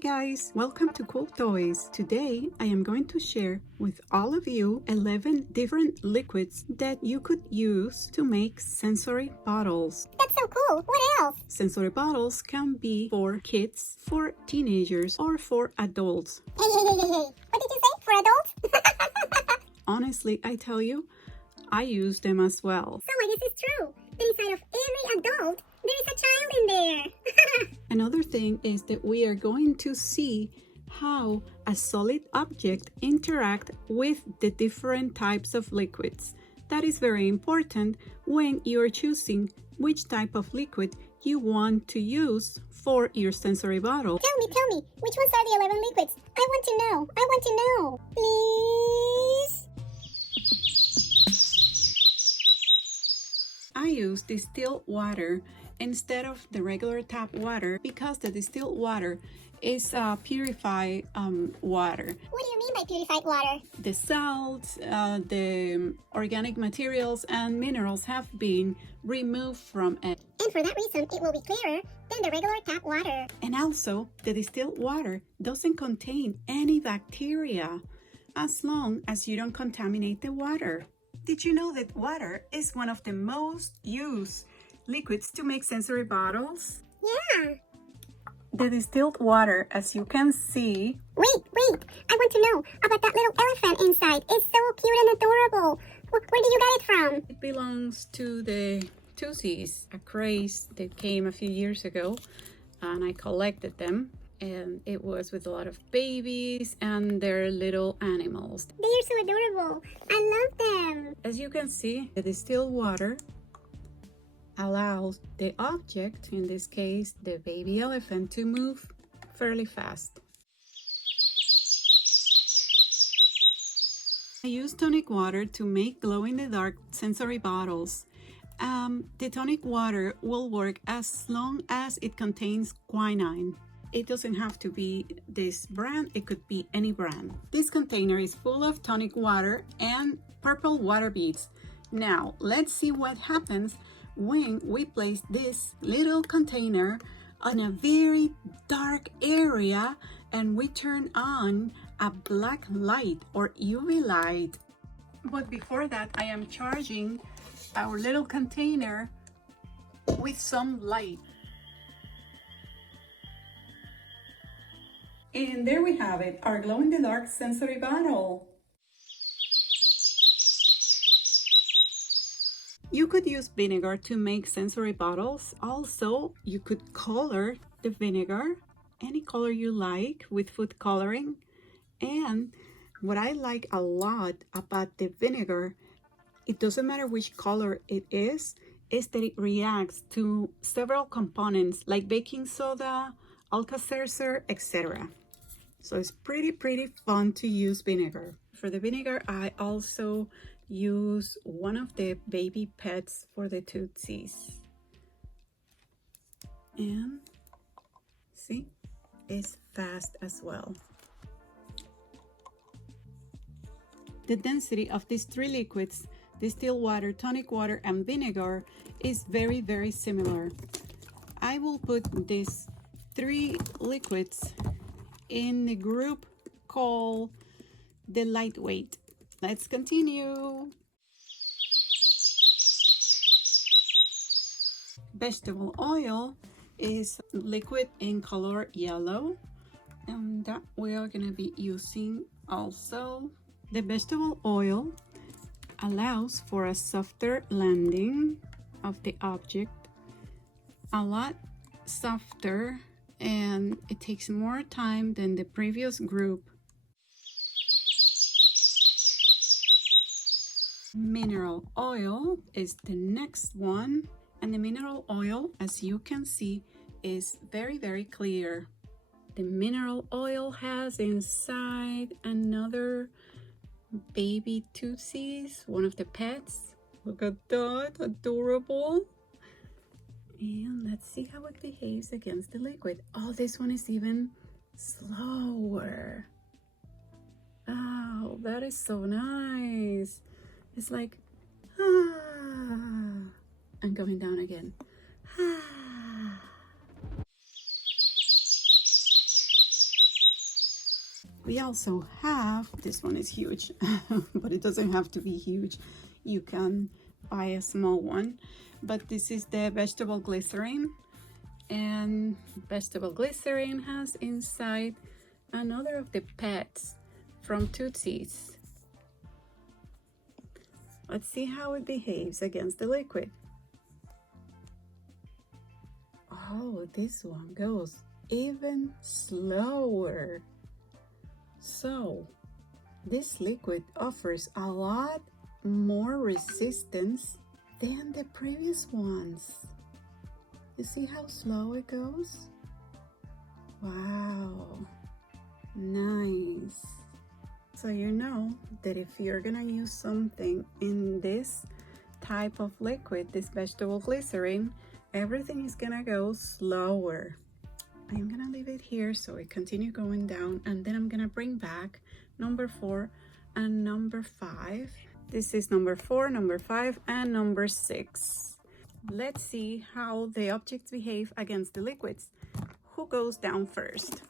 Hey guys, welcome to Cool Toys. Today I am going to share with all of you 11 different liquids that you could use to make sensory bottles. That's so cool. What else? Sensory bottles can be for kids, for teenagers, or for adults. Hey. What did you say? For adults? Honestly, I tell you, I use them as well. So I guess it's true. Inside of every adult, there is a child in there. Another thing is that we are going to see how a solid object interact with the different types of liquids. That is very important when you are choosing which type of liquid you want to use for your sensory bottle. Tell me, which ones are the 11 liquids? I want to know. Please? I use distilled water instead of the regular tap water because the distilled water is purified water. What do you mean by purified water? The salts, the organic materials and minerals have been removed from it. And for that reason, it will be clearer than the regular tap water. And also, the distilled water doesn't contain any bacteria as long as you don't contaminate the water. Did you know that water is one of the most used liquids to make sensory bottles? Yeah. The distilled water, as you can see... Wait. I want to know about that little elephant inside. It's so cute and adorable. Where did you get it from? It belongs to the Tussies, a craze that came a few years ago, and I collected them. And it was with a lot of babies and their little animals. They are so adorable. I love them. As you can see, the distilled water allows the object, in this case the baby elephant, to move fairly fast. I use tonic water to make glow-in-the-dark sensory bottles. The tonic water will work as long as it contains quinine. It doesn't have to be this brand, it could be any brand. This container is full of tonic water and purple water beads. Now, let's see what happens when we place this little container on a very dark area and we turn on a black light or UV light. But before that, I am charging our little container with some light. And there we have it, our glow-in-the-dark sensory bottle. You could use vinegar to make sensory bottles. Also, you could color the vinegar any color you like with food coloring. And what I like a lot about the vinegar, it doesn't matter which color it is that it reacts to several components like baking soda, Alka-Seltzer, etc. So it's pretty fun to use vinegar. For the vinegar, I also use one of the baby pets for the Tootsies. And see, it's fast as well. The density of these three liquids, distilled water, tonic water, and vinegar, is very similar. I will put these three liquids in the group called the lightweight. Let's continue. Vegetable oil is liquid in color yellow, and that we are going to be using also. The vegetable oil allows for a softer landing of the object, a lot softer, and it takes more time than the previous group. Mineral oil is the next one, and the mineral oil, as you can see, is very clear. The mineral oil has inside another baby Tootsies, one of the pets. Look at that, adorable. And let's see how it behaves against the liquid. Oh, this one is even slower. Oh, that is so nice. It's like, and going down again. We also have, this one is huge, but it doesn't have to be huge. You can buy a small one, but this is the vegetable glycerin, and vegetable glycerin has inside another of the pets from Tootsies. Let's see how it behaves against the liquid. Oh, this one goes even slower. So this liquid offers a lot more resistance than the previous ones. You see how slow it goes? Wow, nice. So you know that if you're gonna use something in this type of liquid, this vegetable glycerin, everything is gonna go slower. I'm gonna leave it here so it continue going down, and then I'm gonna bring back number 4 and number 5. This is number 4, number 5, and number 6. Let's see how the objects behave against the liquids. Who goes down first?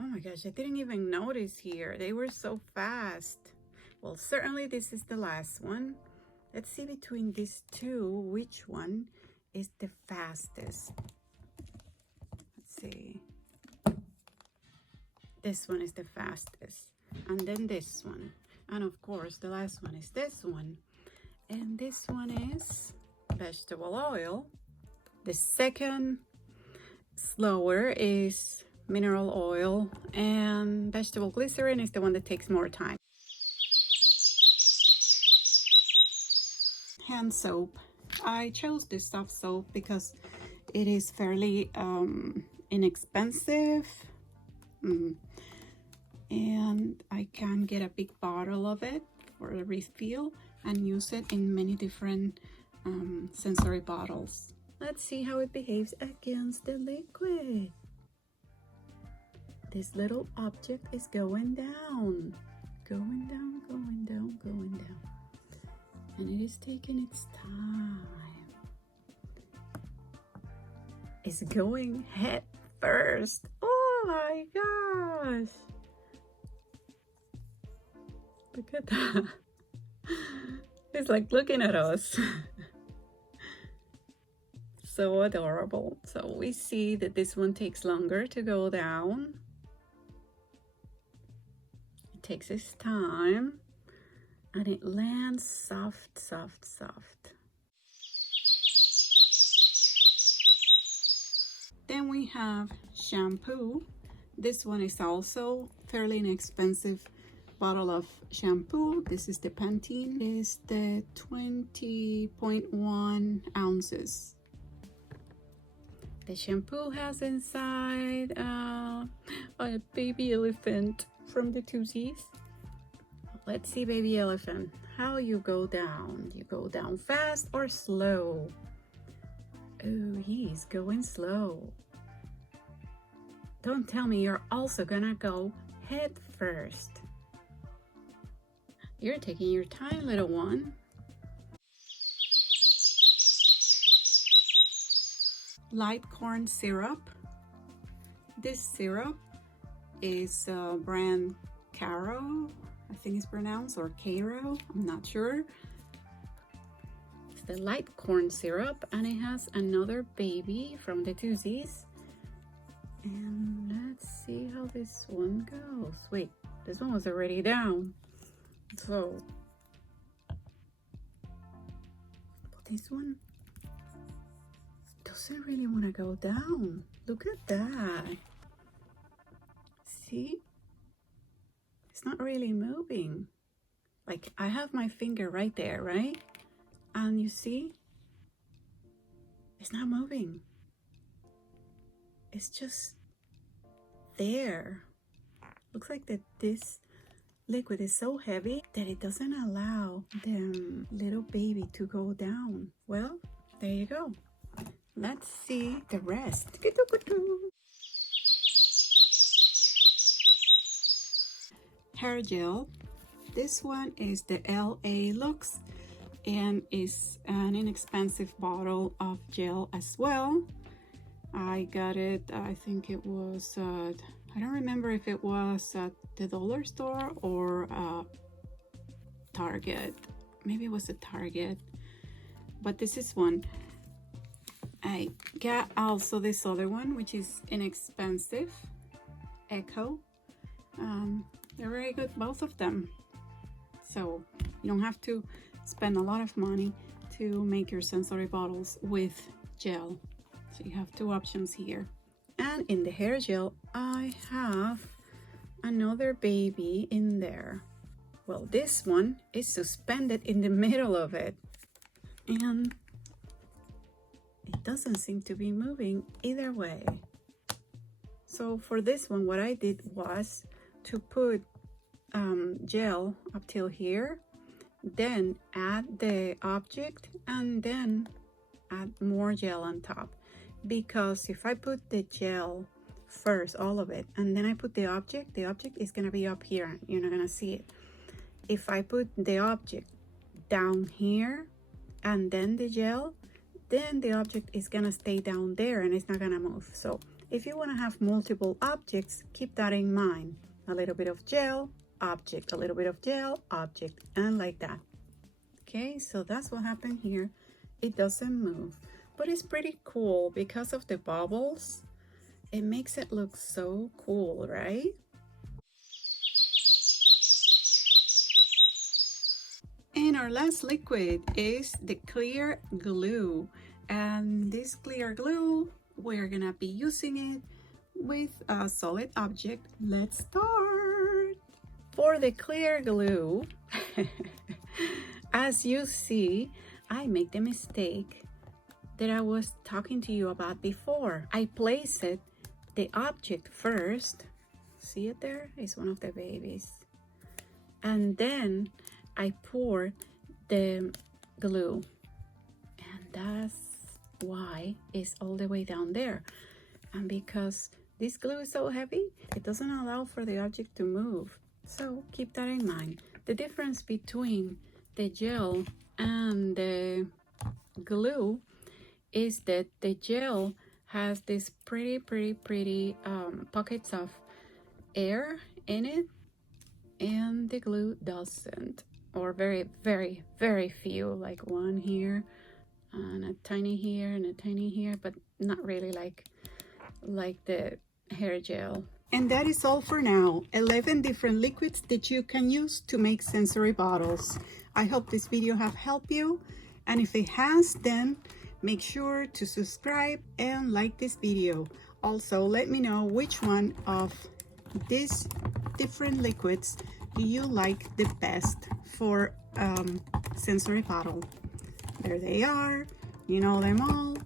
Oh my gosh, I didn't even notice here. They were so fast. Well, certainly this is the last one. Let's see between these two, which one is the fastest. Let's see. This one is the fastest. And then this one. And of course, the last one is this one. And this one is vegetable oil. The second slower is mineral oil, and vegetable glycerin is the one that takes more time. Hand soap. I chose this soft soap because it is fairly inexpensive, and I can get a big bottle of it for a refill and use it in many different sensory bottles. Let's see how it behaves against the liquid. This little object is going down, going down, going down, going down. And it is taking its time. It's going head first. Oh my gosh. Look at that. It's like looking at us. So adorable. So we see that this one takes longer to go down. It takes its time, and it lands soft, soft, soft. Then we have shampoo. This one is also fairly inexpensive bottle of shampoo. This is the Pantene. It is the 20.1 ounces. The shampoo has inside a baby elephant from the Tootsies. Let's see, baby elephant, how you go down. You go down fast or slow? Oh, he's going slow. Don't tell me you're also gonna go head first. You're taking your time, little one. Light corn syrup. This syrup is brand Caro, I think it's pronounced, or Caro, I'm not sure. It's the light corn syrup, and it has another baby from the Tootsies. And let's see how this one goes. Wait, this one was already down. So, but this one doesn't really want to go down. Look at that. See? It's not really moving. Like, I have my finger right there, right? And you see? It's not moving. It's just there. Looks like that this liquid is so heavy that it doesn't allow the little baby to go down. Well, there you go. Let's see the rest. Hair gel. This one is the LA Lux, and is an inexpensive bottle of gel as well. I got it, I think it was, I don't remember if it was at the dollar store or Target. Maybe it was a Target, but this is one. I got also this other one, which is inexpensive, Echo. They're very good, both of them. So you don't have to spend a lot of money to make your sensory bottles with gel. So you have two options here. And in the hair gel, I have another baby in there. Well, this one is suspended in the middle of it, and it doesn't seem to be moving either way. So for this one, what I did was to put gel up till here, then add the object, and then add more gel on top. Because if I put the gel first, all of it, and then I put the object is gonna be up here. You're not gonna see it. If I put the object down here and then the gel, then the object is gonna stay down there and it's not gonna move. So if you wanna have multiple objects, keep that in mind. A little bit of gel, object, a little bit of gel, object, and like that. Okay, so that's what happened here. It doesn't move, but it's pretty cool because of the bubbles. It makes it look so cool, right? And our last liquid is the clear glue. And this clear glue, we're gonna be using it with a solid object. Let's start. For the clear glue, as you see, I make the mistake that I was talking to you about before. I place it, the object first. See it there? It's one of the babies. And then I pour the glue. And that's why it's all the way down there. And because this glue is so heavy, it doesn't allow for the object to move. So keep that in mind. The difference between the gel and the glue is that the gel has this pretty pockets of air in it, and the glue doesn't, or very few, like one here and a tiny here and a tiny here, but not really like the hair gel. And that is all for now. 11 different liquids that you can use to make sensory bottles. I hope this video have helped you, and if it has, then make sure to subscribe and like this video. Also, let me know which one of these different liquids do you like the best for sensory bottle. There they are, you know them all.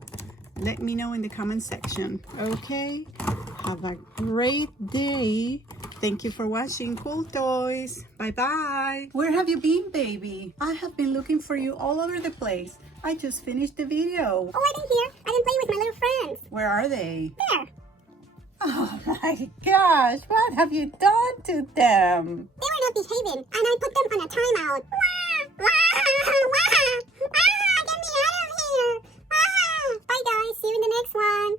Let me know in the comment section. Okay, have a great day. Thank you for watching Cool Toys. Bye bye. Where have you been, baby? I have been looking for you all over the place. I just finished the video. Oh, I've been here. I've been playing with my little friends. Where are they? There. Oh my gosh, what have you done to them? They were not behaving, and I put them on a timeout. Wah, wah, wah, wah. Get me out of here. Wah. Bye guys, see you in the next one.